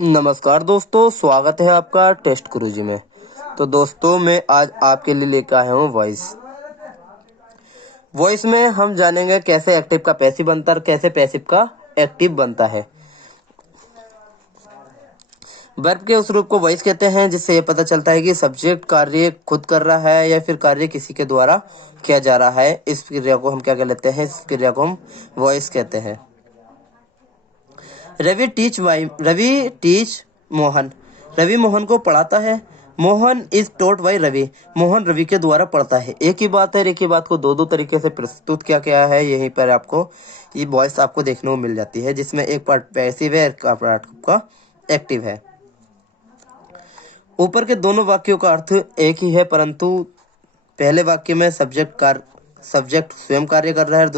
नमस्कार दोस्तों, स्वागत है आपका टेस्ट गुरुजी में। तो दोस्तों, मैं आज आपके लिए लेकर आया हूँ वॉइस में हम जानेंगे कैसे एक्टिव का पैसिव बनता है और कैसे पैसिव का एक्टिव बनता है। वर्ब के उस रूप को वॉइस कहते हैं जिससे ये पता चलता है कि सब्जेक्ट कार्य खुद कर रहा है या फिर कार्य किसी के द्वारा किया जा रहा है। इस क्रिया को हम क्या कह लेते हैं? इस क्रिया को हम वॉइस कहते हैं। रवि टीच मोहन। रवि मोहन को पढ़ाता है। Mohan is taught by Ravi. Mohan Ravi के द्वारा पढ़ता है। एक ही बात है, एक ही बात को दो दो तरीके से प्रस्तुत किया गया है। यहीं पर आपको ये वॉइस आपको देखने को मिल जाती है, जिसमें एक पार्ट पैसिव है, एक पार्ट का एक्टिव है। ऊपर के दोनों वाक्यों का अर्थ एक ही है, परंतु पहले वाक्य में सब्जेक्ट स्वयं कार्य कर रहा है और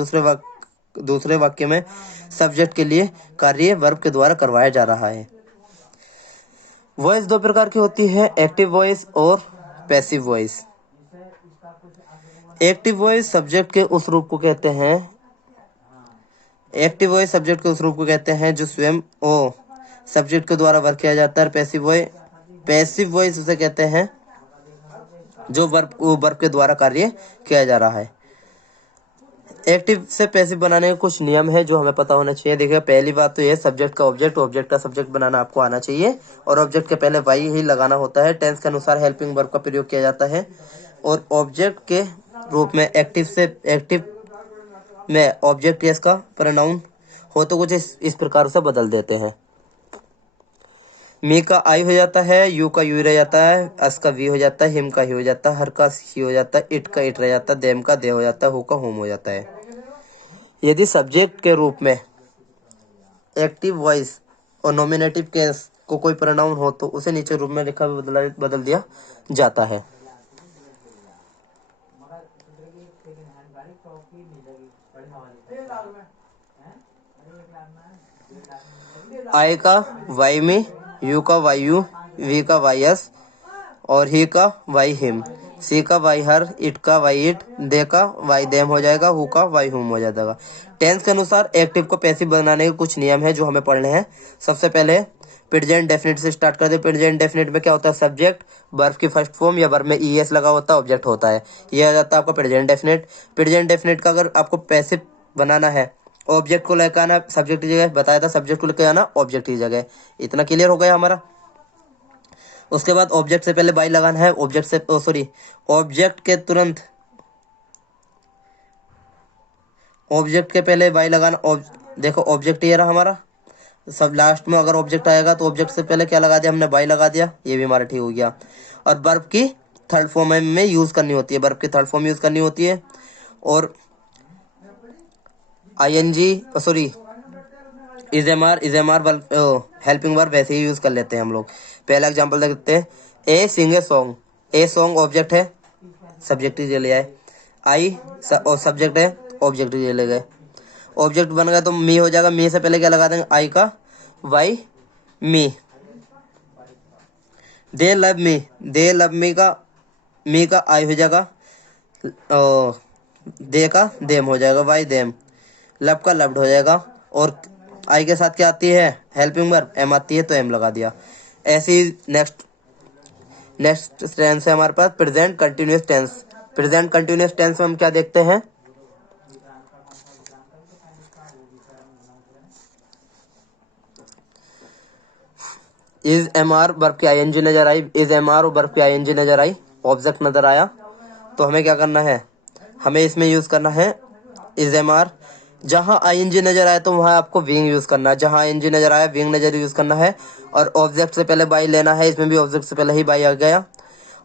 दूसरे वाक्य में सब्जेक्ट के लिए कार्य वर्ब के द्वारा करवाया जा रहा है। वॉइस दो प्रकार की होती है, एक्टिव वॉइस और passive voice. Active voice subject के उस रूप को कहते हैं जो स्वयं सब्जेक्ट के द्वारा वर्क किया जाता है। पैसिव वॉइस उसे कहते हैं जो वर्ब के द्वारा कार्य किया जा रहा है। एक्टिव से पैसिव बनाने के कुछ नियम है जो हमें पता होना चाहिए। देखिए, पहली बात तो ये, सब्जेक्ट का ऑब्जेक्ट का सब्जेक्ट बनाना आपको आना चाहिए और ऑब्जेक्ट के पहले वाई ही लगाना होता है। टेंस के अनुसार हेल्पिंग वर्ब का प्रयोग किया जाता है और ऑब्जेक्ट के रूप में एक्टिव में ऑब्जेक्ट केस का प्रोनाउन हो तो कुछ इस प्रकार से बदल देते हैं। मी का आई हो जाता है, यू का यू रह जाता है, अस का वी हो जाता है, हिम का ही हो जाता है, हर का ही हो जाता है, इट का इट रह जाता है, देम का दे हो जाता है, हु का होम हो जाता है। यदि सब्जेक्ट के रूप में एक्टिव वॉइस और नॉमिनेटिव केस को कोई प्रोनाउन हो तो उसे नीचे रूप में लिखा बदल दिया जाता है। आई का वाई में, यू का वाई यू, वी का वाई एस और ही का वाई हिम, सी का वाई हर, इट का वाई इट, दे का वाई देम हो जाएगा, हु का वाई हुम हो जाएगा। टेंस के अनुसार एक्टिव को पैसिव बनाने के कुछ नियम है जो हमें पढ़ने हैं। सबसे पहले प्रेजेंट डेफिनेट से स्टार्ट कर दे। प्रेजेंट डेफिनेट में क्या होता है? सब्जेक्ट, वर्ब की फर्स्ट फॉर्म या वर्ब में ईएस लगा होता है, ऑब्जेक्ट होता है, ये आ जाता है आपका प्रेजेंट डेफिनेट। प्रेजेंट डेफिनेट का अगर आपको पैसिव बनाना है, ऑब्जेक्ट को लेकर आना, सब्जेक्ट की जगह बताया था, सब्जेक्ट को लेकर आना ऑब्जेक्ट की जगह। इतना क्लियर हो गया हमारा। उसके बाद ऑब्जेक्ट से पहले बाई लगाना है, ऑब्जेक्ट के पहले बाई लगाना। देखो, ऑब्जेक्ट ये रहा हमारा। सब लास्ट में अगर ऑब्जेक्ट आएगा तो ऑब्जेक्ट से पहले क्या लगा दिया हमने? बाई लगा दिया, ये भी हमारा ठीक हो गया। और वर्ब की थर्ड फॉर्म में यूज करनी होती है, वर्ब की थर्ड फॉर्म यूज करनी होती है। और is am are helping verb वैसे ही यूज कर लेते हैं हम लोग। पहला एग्जांपल देखते हैं, a sing a song. A song object है, सब्जेक्ट ही ले आए। आई और सब्जेक्ट है, ऑब्जेक्ट ही ले गए। ऑब्जेक्ट बन गया तो मी हो जाएगा। मी से पहले क्या लगा देंगे? आई का why me. They love me का आई हो जाएगा, दे का देम हो जाएगा, वाई देम। लब का लव्ड हो जाएगा और आई के साथ क्या आती है? हेल्पिंग वर्ब एम आती है तो एम लगा दिया। ऐसे ही नेक्स्ट टेंस है हमारे पास present continuous tense. Present continuous tense में हम क्या देखते हैं? इज एम आर वर्ब की आईएनजी नजर आई, इज एम आर वर्ब की आईएनजी नजर आई, ऑब्जेक्ट नजर आया, तो हमें क्या करना है? हमें इसमें यूज करना है इज एम आर। जहां आईएनजी नजर आया तो वहां आपको विंग यूज करना है, जहां आईएनजी नजर आया विंग नजर यूज करना है। और ऑब्जेक्ट से पहले बाई लेना है, इसमें भी ऑब्जेक्ट से पहले ही बाई आ गया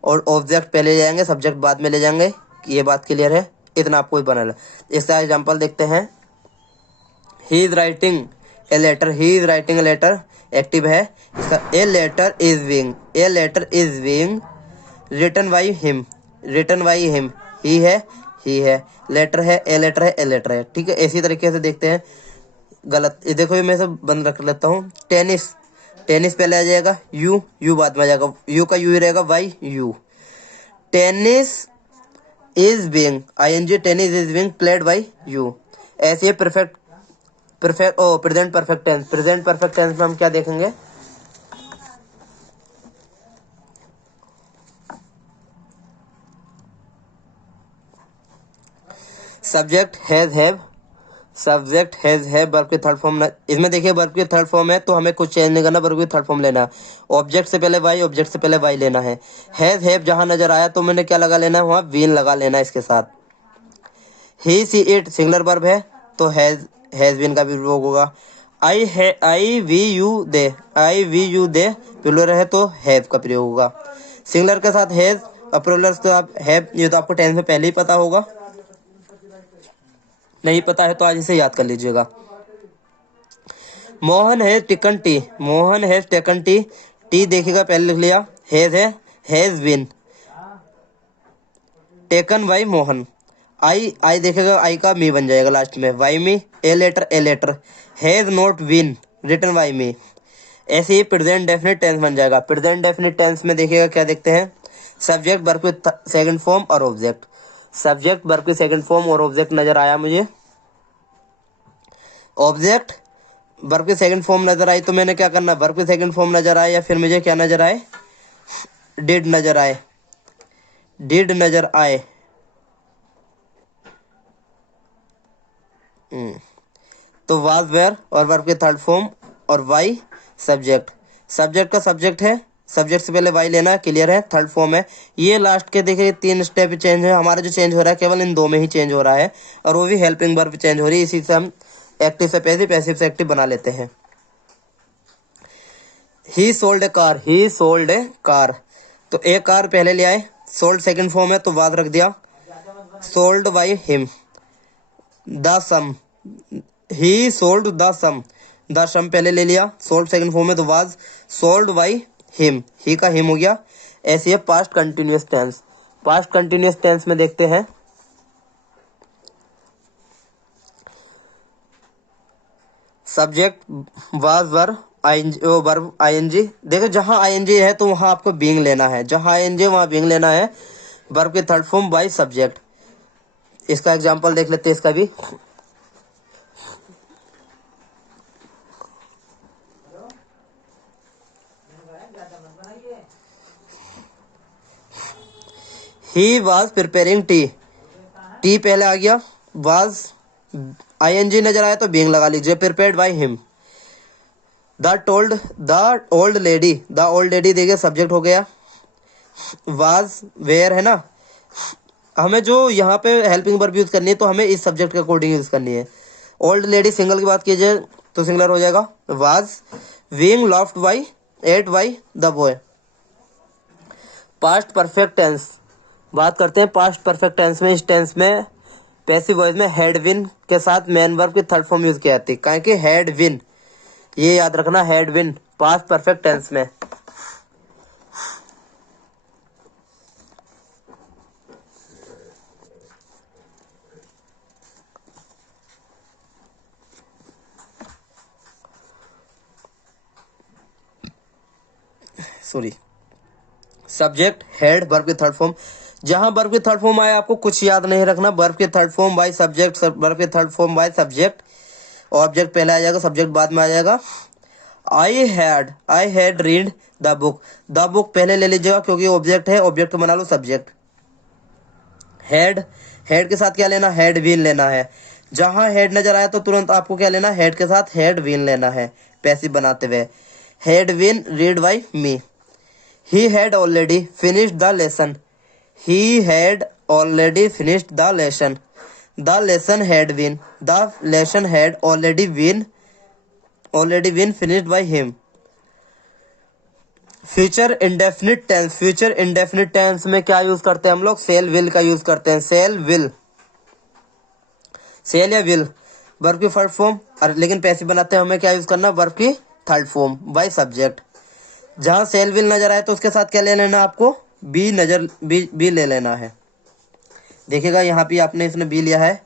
और ऑब्जेक्ट पहले ले जाएंगे, सब्जेक्ट बाद में ले जाएंगे। ये बात क्लियर है? इतना आपको ही बना है। इसका एग्जाम्पल देखते हैं। He is writing a letter, he is writing a letter active है। इसका a letter is being written by him, he है, लेटर है, ए लेटर है, ए लेटर है। ठीक है, इसी तरीके से देखते हैं। गलत, ये देखो, ये मैं सब बंद रख लेता हूँ। टेनिस पहले आ जाएगा, यू बाद में आ जाएगा, यू का यू ही रहेगा, by you. Tennis is being I N G, tennis is being played by you. ऐसे ही प्रेजेंट परफेक्ट टेंस में हम क्या देखेंगे? Subject has have, subject has है वर्ब की थर्ड फॉर्म। इसमें देखिए वर्ब की थर्ड फॉर्म है तो हमें कुछ चेंज नहीं करना, वर्ब की थर्ड फॉर्म लेना है। ऑब्जेक्ट से पहले वाई, ऑब्जेक्ट से पहले वाई लेना है। हैज हैव जहां नजर आया तो मैंने क्या लगा लेना है, वहां बीन लगा लेना है इसके साथ। He she it singular verb है तो हैज बीन का भी प्रयोग होगा। I we you they, I we you they plural है तो हैव का प्रयोग होगा। सिंगुलर के साथ हैज और प्लूरल के साथ हैव, ये तो आपको टेंस में पहले ही पता होगा, नहीं पता है तो आज इसे याद कर लीजिएगा। Mohan has taken tea, Mohan has taken tea, tea देखिएगा पहले लिख लिया, हैज है, has been taken by Mohan. I देखेगा, आई का मी बन जाएगा लास्ट में, by me, a letter, has not been written by me. ऐसे ही प्रेजेंट डेफिनिट टेंस बन जाएगा। प्रेजेंट डेफिनिट टेंस में देखिएगा क्या देखते हैं, सब्जेक्ट वर्ब की सेकंड फॉर्म और ऑब्जेक्ट। सब्जेक्ट वर्ब की सेकंड फॉर्म और ऑब्जेक्ट नजर आया मुझे। ऑब्जेक्ट वर्ब की सेकंड फॉर्म नजर आई तो मैंने क्या करना, वर्ब की सेकंड फॉर्म नजर आए या फिर मुझे क्या नजर आए, डिड नजर आए, डिड नजर आए। तो वाज वेयर और वर्ब की थर्ड फॉर्म और वाई सब्जेक्ट। सब्जेक्ट का सब्जेक्ट है, सब्जेक्ट से पहले वाई लेना, क्लियर है, थर्ड फॉर्म है। ये लास्ट के देखिए 3 स्टेप चेंज है, हमारा जो चेंज हो रहा है केवल इन 2 में ही चेंज हो रहा है और वो भी हेल्पिंग वर्ब चेंज हो रही है। इसी से हम एक्टिव से पैसिव, पैसिव से एक्टिव बना लेते हैं। ही सोल्ड ए कार, ही सोल्ड ए कार, तो ए कार पहले ले आए, सोल्ड सेकंड फॉर्म है तो बाद रख दिया, sold by him. The sum, he sold the sum पहले ले लिया, सोल्ड सेकंड फॉर्म में तो was, sold by him, he का हिम हो गया। ऐसे है past continuous tense. Past continuous tense में देखते हैं, सब्जेक्ट वाज वर्ब आईएनजी, देखो जहां आईएनजी है तो वहां आपको बीइंग लेना है, जहां आईएनजी वहां बीइंग लेना है। वर्ब की थर्ड फॉर्म बाय सब्जेक्ट। इसका एग्जांपल देख लेते हैं इसका भी। He was preparing T, T पहले आ गया, वाज आईएनजी नजर आया तो बीइंग लगा लीजिए, prepared by him. The old lady देखिए सब्जेक्ट हो गया, वाज वेयर है ना, हमें जो यहाँ पे हेल्पिंग वर्ब यूज करनी है तो हमें इस सब्जेक्ट के अकॉर्डिंग यूज करनी है। ओल्ड लेडी सिंगल की बात कीजिए तो सिंगलर हो जाएगा, was being loved by at by the boy. Past perfect tense बात करते हैं, पास्ट परफेक्ट टेंस में, इस टेंस में पैसिव वॉइस में हैड विन के साथ मेन वर्ब की थर्ड फॉर्म यूज की जाती है, कारण कि हैड विन, ये याद रखना, had win past perfect tense में। सॉरी, सब्जेक्ट हैड वर्ब की थर्ड फॉर्म, जहां वर्ब की थर्ड फॉर्म आए आपको कुछ याद नहीं रखना, वर्ब की third form by subject, verb की third form by subject, object पहले आ जाएगा, सब्जेक्ट बाद में आ जाएगा। I had read the book, the book पहले ले लीजिएगा क्योंकि ऑब्जेक्ट है, ऑब्जेक्ट बना लो सब्जेक्ट। हैड, हैड के साथ क्या लेना, हैड बीन लेना है, जहां हैड नजर आया तो तुरंत आपको क्या लेना, हैड के साथ हैड बीन लेना है पैसिव बनाते हुए। Had been read by me. He had already finished the lesson. He had already finished the lesson. The lesson had been. The lesson had already been finished by him. Future indefinite tense, future indefinite tense में क्या use करते हैं हम लोग, cell will का use करते हैं, cell will, cell या विल वर्ब की फर्स्ट फॉर्म, लेकिन पैसिव बनाते हैं हमें क्या यूज करना, वर्ब की थर्ड फॉर्म बाय सब्जेक्ट। जहां सेल विल नजर आए तो उसके साथ क्या ले लेना आपको, बी ले लेना है। देखिएगा यहाँ पे आपने इसने बी लिया है।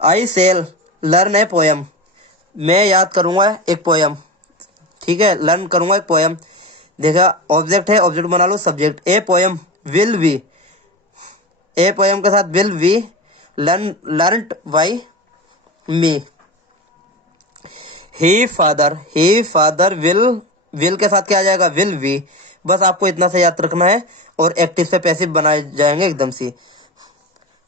आई सेल लर्न ए पोयम, मैं याद करूंगा एक पोयम, ठीक है, लर्न करूंगा एक पोयम। देखा ऑब्जेक्ट है, ऑब्जेक्ट बना लो subject, a poem will be, a poem के साथ will be learned by me. He father will के साथ क्या आ जाएगा, विल बी। बस आपको इतना सा याद रखना है और एक्टिव से पैसिव बनाए जाएंगे एकदम से।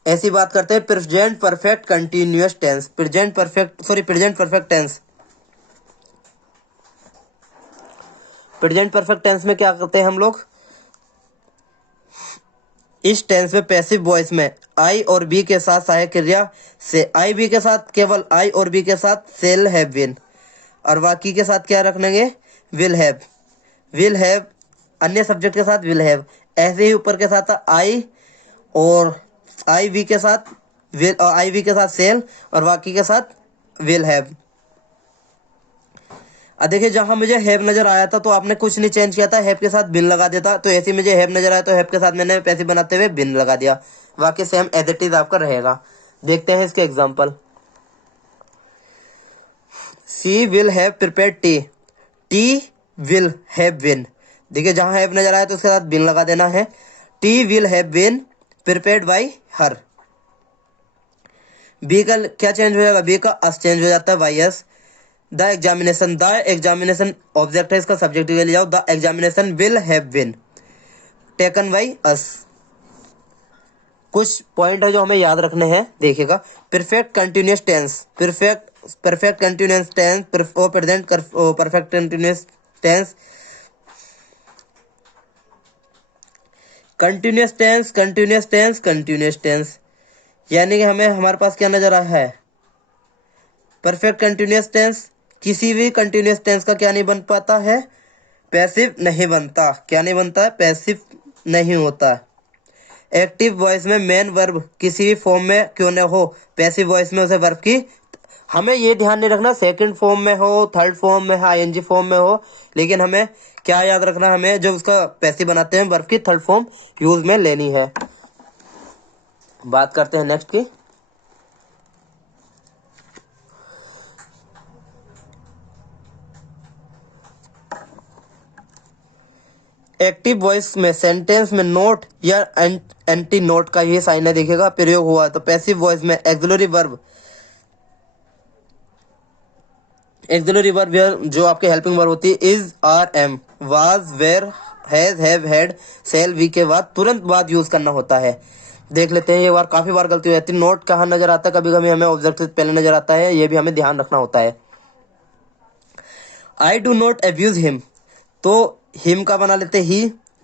ऐसी बात करते हैं present perfect continuous tense. Present perfect tense. Present perfect tense में क्या करते हैं हम लोग, इस टेंस में पैसिव वॉइस में आई और बी के साथ सहायक क्रिया से, आई बी के साथ केवल आई और बी के साथ सेल हैव बीन, और बाकी के साथ क्या रखेंगे, विल हैव। विल हैव अन्य सब्जेक्ट के साथ विल हैव। ऐसे ही ऊपर के साथ आई और आई बी के साथ विल, आई बी के साथ सेल और बाकी के साथ विल हैव। अब देखिए जहां मुझे हैव नजर आया था तो आपने कुछ नहीं चेंज किया था, हैव के साथ बिन लगा देता, तो ऐसे मुझे हैव नजर आया तो हैव के साथ मैंने पैसे बनाते हुए बिन लगा दिया। बाकी सेम एज इट इज आपका रहेगा। देखते हैं इसके example. She will have prepared tea, tea will have been. देखिए जहां हैव नजर आया तो उसके साथ बिन लगा देना है। Tea will have been prepared by her. Be का क्या चेंज हो जाएगा, बी का अस चेंज हो जाता है by us. The examination object है, इसका सब्जेक्ट ले जाओ। The examination will have been taken by us. कुछ पॉइंट है जो हमें याद रखने हैं, देखिएगा। Perfect continuous tense, perfect continuous tense, present perfect continuous tense, continuous tense, यानी कि हमें हमारे पास क्या नजर आ रहा है, परफेक्ट कंटिन्यूअस टेंस। किसी भी कंटिन्यूअस टेंस का क्या नहीं बन पाता है, पैसिव नहीं बनता। क्या नहीं बनता है, पैसिव नहीं होता। एक्टिव वॉइस में मेन वर्ब किसी भी फॉर्म में क्यों न हो, पैसिव वॉइस में उसे वर्ब की हमें ये ध्यान नहीं रखना सेकंड फॉर्म में हो, थर्ड फॉर्म में, आईएनजी फॉर्म में हो, लेकिन हमें क्या याद रखना, हमें जो उसका पैसिव बनाते हैं वर्ब की थर्ड फॉर्म यूज में लेनी है। बात करते हैं नेक्स्ट की। एक्टिव वॉइस में सेंटेंस में नोट या एंटी नोट का ये साइन है, देखिएगा प्रयोग हुआ है। तो पैसिव वॉइस में एक्सिलरी वर्ब जो आपके हेल्पिंग वर्ब होती है is, are, am, was, were, has, have, had, shall, be के बाद तुरंत बाद यूज करना होता है। देख लेते हैं, ये बार काफी बार गलती हो जाती है। नोट कहाँ नजर आता है, कभी कभी हमें ऑब्जेक्ट से पहले नजर आता है, ये भी हमें ध्यान रखना होता है। I do not abuse him, तो हिम का बना लेते ही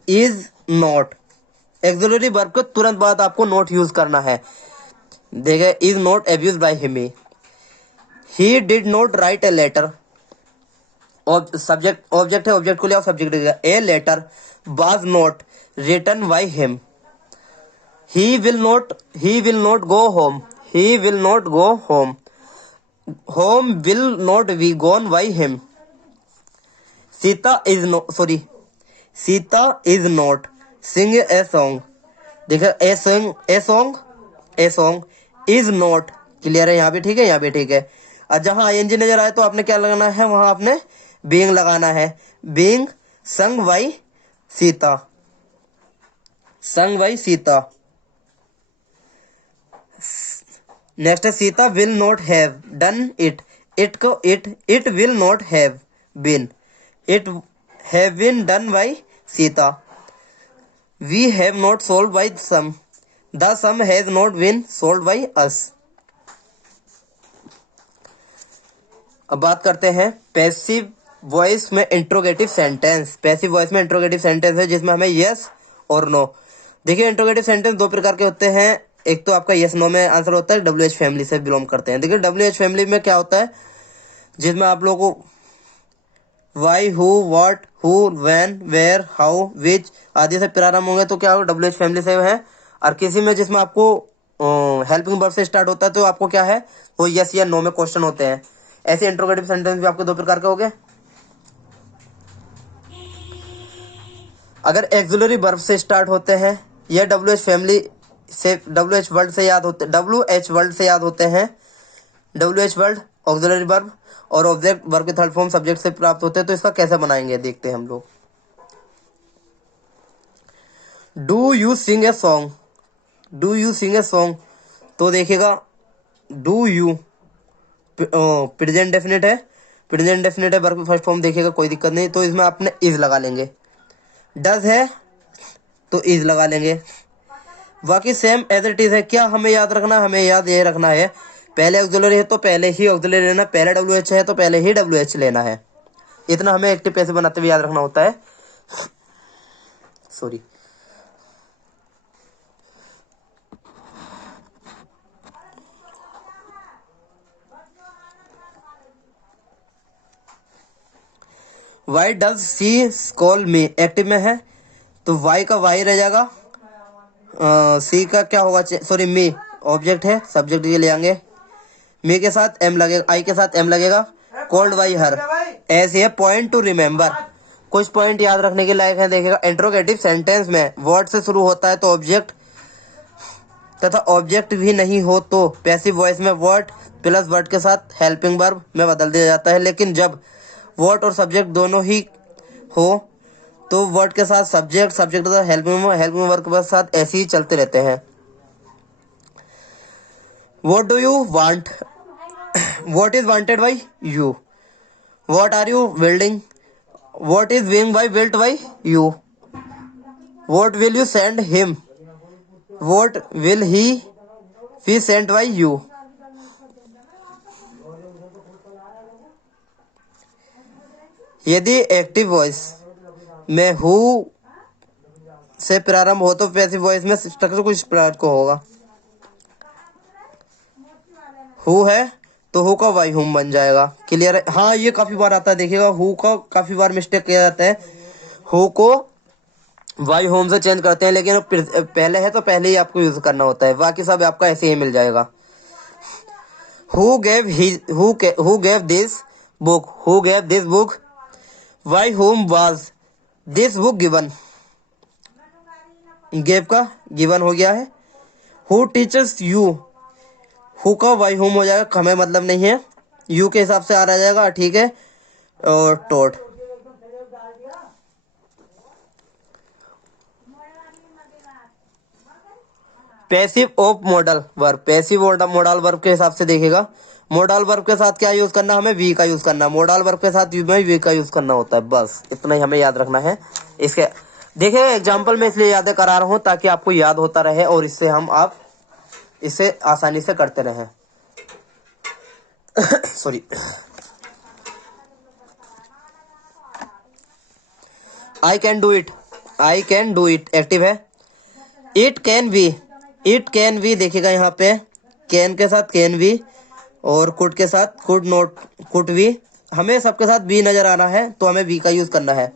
इज नॉट। एक्सिलरी वर्ब के तुरंत बाद आपको नोट यूज करना है। देखिए is not abuse by him. He did not write a letter, subject object है, ऑब्जेक्ट को ले आओ, subject a letter was not written by him. He will not go home, he will not go home, home will not be gone by him. Sita is not sing a song. देखो a song is not, clear है यहाँ भी, ठीक है, यहाँ भी ठीक है। और जहां आईएनजी नजर आए तो आपने क्या लगाना है, वहां आपने बीइंग लगाना है। बीइंग संग बाई सीता, संग बाई सीता। नेक्स्ट है Sita will not have done it, it will not have been, it have been done by Sita. We have not solve by sum, the sum has not been solve by us. अब बात करते हैं passive voice में interrogative sentence. Passive voice में interrogative sentence है जिसमें हमें yes और नो। देखिए इंट्रोगेटिव सेंटेंस दो प्रकार के होते हैं। एक तो आपका यस नो में आंसर होता है, डब्ल्यू एच फैमिली से बिलोंग करते हैं। देखिए डब्ल्यू एच फैमिली में क्या होता है, जिसमें आप लोगों को why, who, what, who, when, where, how, which आदि से प्रारंभ होंगे तो क्या होगा, डब्ल्यू एच फैमिली से है। और किसी में जिसमें आपको हेल्पिंग वर्ब से स्टार्ट होता है तो आपको क्या है, वो यस या नो में क्वेश्चन होते हैं। ऐसे इंट्रोगेटिव सेंटेंस भी आपके दो प्रकार के हो गए। अगर एक्सिलरी वर्ब से स्टार्ट होते हैं या डब्ल्यू एच फैमिली से, डब्ल्यू एच वर्ड से याद होते हैं, W H word auxiliary verb और ऑब्जेक्ट वर्ब के थर्ड फॉर्म सब्जेक्ट से प्राप्त होते हैं, तो इसका कैसे बनाएंगे देखते हैं हम लोग। Do you sing a song, do you sing a song, तो देखिएगा डू यू प्रेजेंट डेफिनेट है, प्रेजेंट डेफिनेट है, वर्ब फर्स्ट फॉर्म देखिएगा, कोई दिक्कत नहीं, तो इसमें आपने इज लगा लेंगे। डज है तो इज लगा लेंगे। बाकी सेम एज इट इज है। क्या हमें याद रखना, हमें याद ये रखना है पहले ऑक्सिलरी है तो पहले ही ऑक्सिलरी लेना, पहले WH है तो पहले ही WH लेना है। इतना हमें एक्टिव पैसिव बनाते हुए याद रखना होता है। Sorry. Why does she call me, active में है तो वाई का वाई रह जाएगा। सी का क्या होगा, सॉरी मी ऑब्जेक्ट है, सब्जेक्ट ये ले आएंगे। मी के साथ एम लगेगा, आई के साथ एम लगेगा। कॉल्ड बाई हर, ऐसे है। पॉइंट टू रिमेम्बर, कुछ पॉइंट याद रखने के लायक है। देखिएगा इंट्रोगेटिव सेंटेंस में वर्ड से शुरू होता है तो ऑब्जेक्ट तथा ऑब्जेक्ट भी नहीं हो तो पैसिव वॉइस में वर्ड प्लस वर्ड के साथ हेल्पिंग वर्ब में बदल दिया जाता है। लेकिन जब वर्ड और सब्जेक्ट दोनों ही हो तो वर्ड के साथ सब्जेक्ट, सब्जेक्ट तथा हेल्पिंग वर्ब के साथ ऐसे ही चलते रहते हैं। What do you want? What is wanted by you? What are you building? What is being built by you? What will you send him? What will he be sent by you? यदि active voice में who से प्रारंभ हो तो passive voice में structure कुछ प्रकार को होगा। हु है तो हु का वाई हुम बन जाएगा। क्लियर है? हाँ, ये काफी बार आता है। देखिएगा हु का काफी बार मिस्टेक किया जाता है। हु को वाई होम से चेंज करते हैं, लेकिन पहले है तो पहले ही आपको यूज करना होता है। बाकी सब आपका ऐसे ही मिल जाएगा। Who gave this book, who gave this book, by whom was this book given. Gave का गिवन हो गया है। हु टीचर्स यू, हु का वाई होम हो जाएगा, हमें मतलब नहीं है, यू के हिसाब से आ रहा जाएगा। ठीक है। और टोट, passive of modal verb, passive modal verb के हिसाब से देखेगा। मॉडल वर्ब के साथ क्या यूज करना, हमें वी का यूज करना। मॉडल वर्ब के साथ वी का यूज करना होता है। बस इतना ही हमें याद रखना है। इसके देखिए एग्जाम्पल में इसलिए याद करा रहा हूं ताकि आपको याद होता रहे और इससे आप इसे आसानी से करते रहें। Sorry. I can do it, I can do it active है। It can be, it can be देखिएगा यहाँ पे कैन के साथ कैन बी और कुड के साथ कुड नॉट कुड बी। हमें सबके साथ बी नजर आ रहा है तो हमें बी का यूज करना है।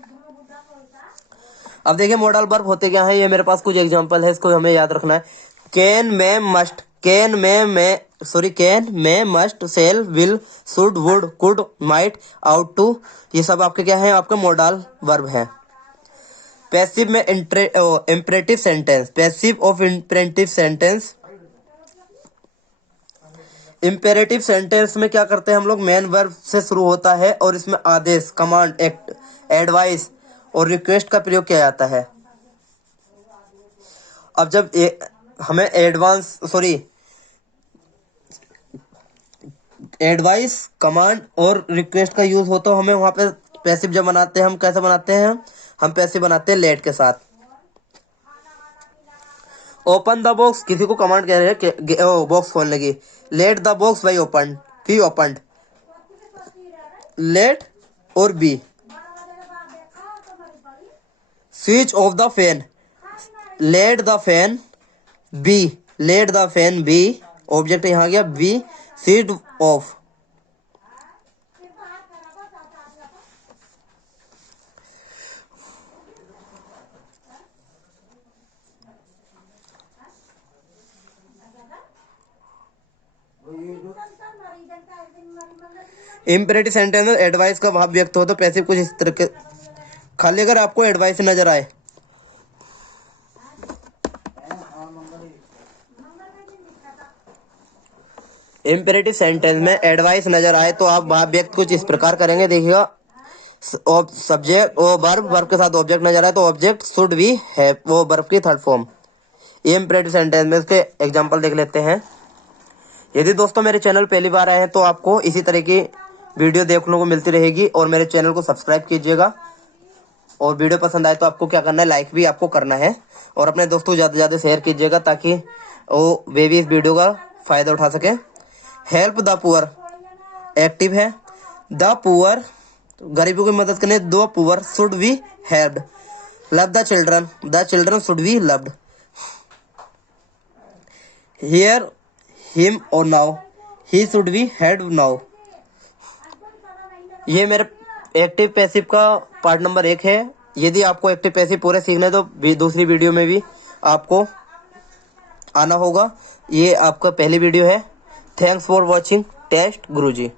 अब देखिए मॉडल वर्ब होते क्या है, ये मेरे पास कुछ एग्जांपल है, इसको हमें याद रखना है। कैन में मस्ट, कैन में सॉरी कैन में must, shall, will, should, would, could, might, ought to, ये सब आपके क्या है, आपके मॉडल वर्ब है। पैसिव में imperative sentence, passive of imperative sentence. Imperative sentence में क्या करते हैं हम लोग, मेन वर्ब से शुरू होता है और इसमें आदेश, कमांड, एक्ट, एडवाइस और रिक्वेस्ट का प्रयोग किया जाता है। अब जब हमें एडवाइस, कमांड और रिक्वेस्ट का यूज हो तो हमें वहां पे पैसिव जब बनाते हैं, हम कैसे बनाते हैं, हम पैसिव बनाते हैं लेट के साथ। ओपन द बॉक्स, किसी को कमांड कह रहे हैं बॉक्स खोलने की। Let the box by open, be opened. Let और be. Switch off the fan, let the fan be, let the fan be, object यहाँ गया be, switch off. Imperative sentence में एडवाइस का भाव व्यक्त हो तो पैसिव कुछ इस तरह के, खाली अगर आपको एडवाइस नजर आए, इम्पेरेटिव सेंटेंस में एडवाइस नजर आए तो आप भाव व्यक्त कुछ इस प्रकार करेंगे। देखिएगा सब्जेक्ट और वर्ब के साथ ऑब्जेक्ट नजर आए तो ऑब्जेक्ट शुड बी है, वो वर्ब की थर्ड फॉर्म। ये इम्पेरेटिव सेंटेंस में इसके एग्जांपल देख लेते हैं। यदि दोस्तों मेरे चैनल पहली बार आए हैं तो आपको इसी तरह की वीडियो देखने को मिलती रहेगी और मेरे चैनल को सब्सक्राइब कीजिएगा। और वीडियो पसंद आए तो आपको क्या करना है, लाइक भी आपको करना है और अपने दोस्तों को ज़्यादा से ज़्यादा शेयर कीजिएगा ताकि वे भी इस वीडियो का फ़ायदा उठा सकें। हेल्प द पुअर एक्टिव है। द पुअर गरीबों की मदद करने, the poor should be helped. Love the children should be loved. Here him और now, he should be head now. ये मेरे एक्टिव पैसिव का पार्ट नंबर 1 है। यदि आपको एक्टिव पैसिव पूरे सीखने तो दूसरी वीडियो में भी आपको आना होगा। ये आपका पहली वीडियो है। Thanks for watching test Guruji.